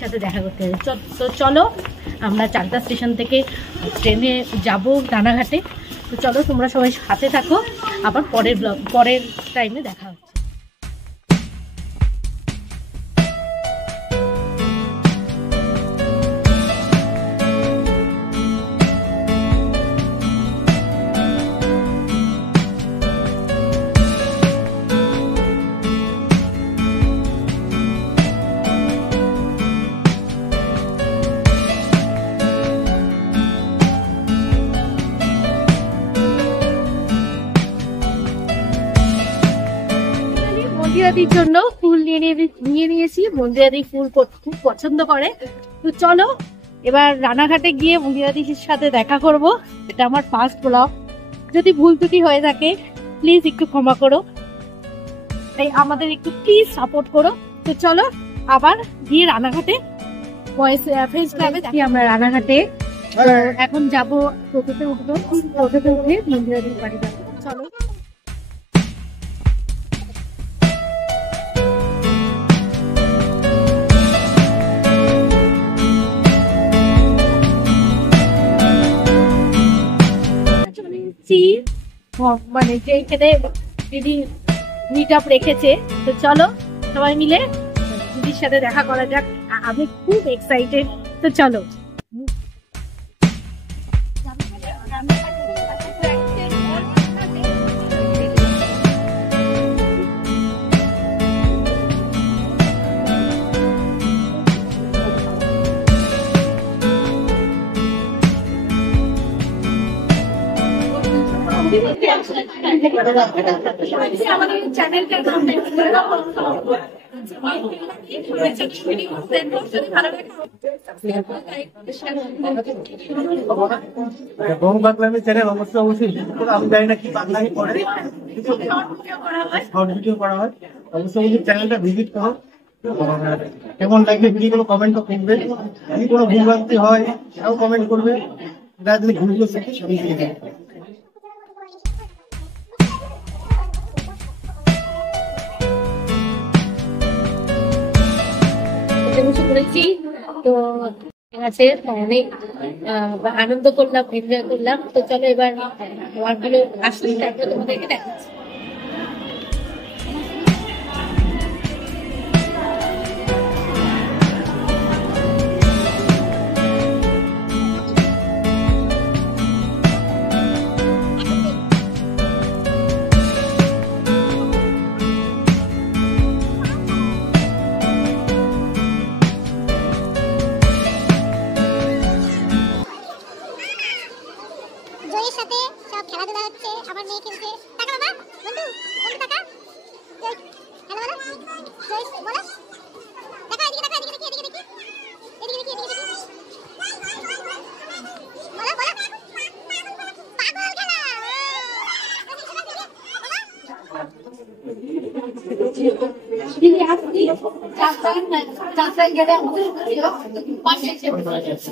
সাথে দেখা করতে হবে। তো চলো আমরা চাকদা স্টেশন থেকে ট্রেনে যাব রানাঘাটে। তো চলো তোমরা সবাই সাথে থাকো, আবার পরের টাইমে দেখা হচ্ছে। মন্দিরাদির জন্য ফুল নিয়ে নিয়েছি। মন্দিরাদি ফুল খুব পছন্দ করে। তো চলো এবার রানাঘাটে গিয়ে মন্দিরাদির সাথে দেখা করব। এটা আমার ফার্স্ট ব্লগ, যদি ভুল ত্রুটি হয়ে থাকে প্লিজ একটু ক্ষমা করো, তাই আমাদের একটু প্লিজ সাপোর্ট করো। তো চলো আবার গিয়ে রানাঘাটে ফ্রেন্ডস ক্লাবে আমরা রানাঘাটে এখন যাবো। টোটোতে উঠবো, টোটোতে উঠে মন্দিরাদির বাড়ি যাবো। চলো মানে যে এখানে দিদি মিট আপ রেখেছে। তো চলো সবাই মিলে দিদির সাথে দেখা করা যাক, আমি খুব এক্সাইটেড। তো চলো আমাদের চ্যানেলটা চ্যানেল অবশ্যই আমি জানি না কি বাংলায় পড়ে শর্ট ভিডিও করা হয়, অবশ্যই চ্যানেলটা ভিজিট করো। কেমন লাগবে ভিডিওগুলো কমেন্ট করবে, যদি কোনো ভুলভ্রান্তি হয় সেটাও কমেন্ট করবে, যদি ভুলগুলো শিখে সবই শিখে। বসে পড়েছি। তো আছে অনেক আনন্দ করলাম, এনজয় করলাম। তো চলো এবার খাবারগুলো আসলে তারপরে তোমাদেরকে দেখাচ্ছি। জয়ের সাথে সব খেলাধুলা হচ্ছে, আমার মেয়ে খেলছে। টাকা বাবা, বন্ধু বন্ধু টাকা। হ্যালো বলো, জয় বলো, টাকা এদিকে, টাকা এদিকে, এদিকে দেখি, এদিকে দেখি, এদিকে দেখি, বলো বলো, পাগল খেলা। দিদি আসছি চাকদায় গেলে আমাদের পাশে এসে পড়া আছে।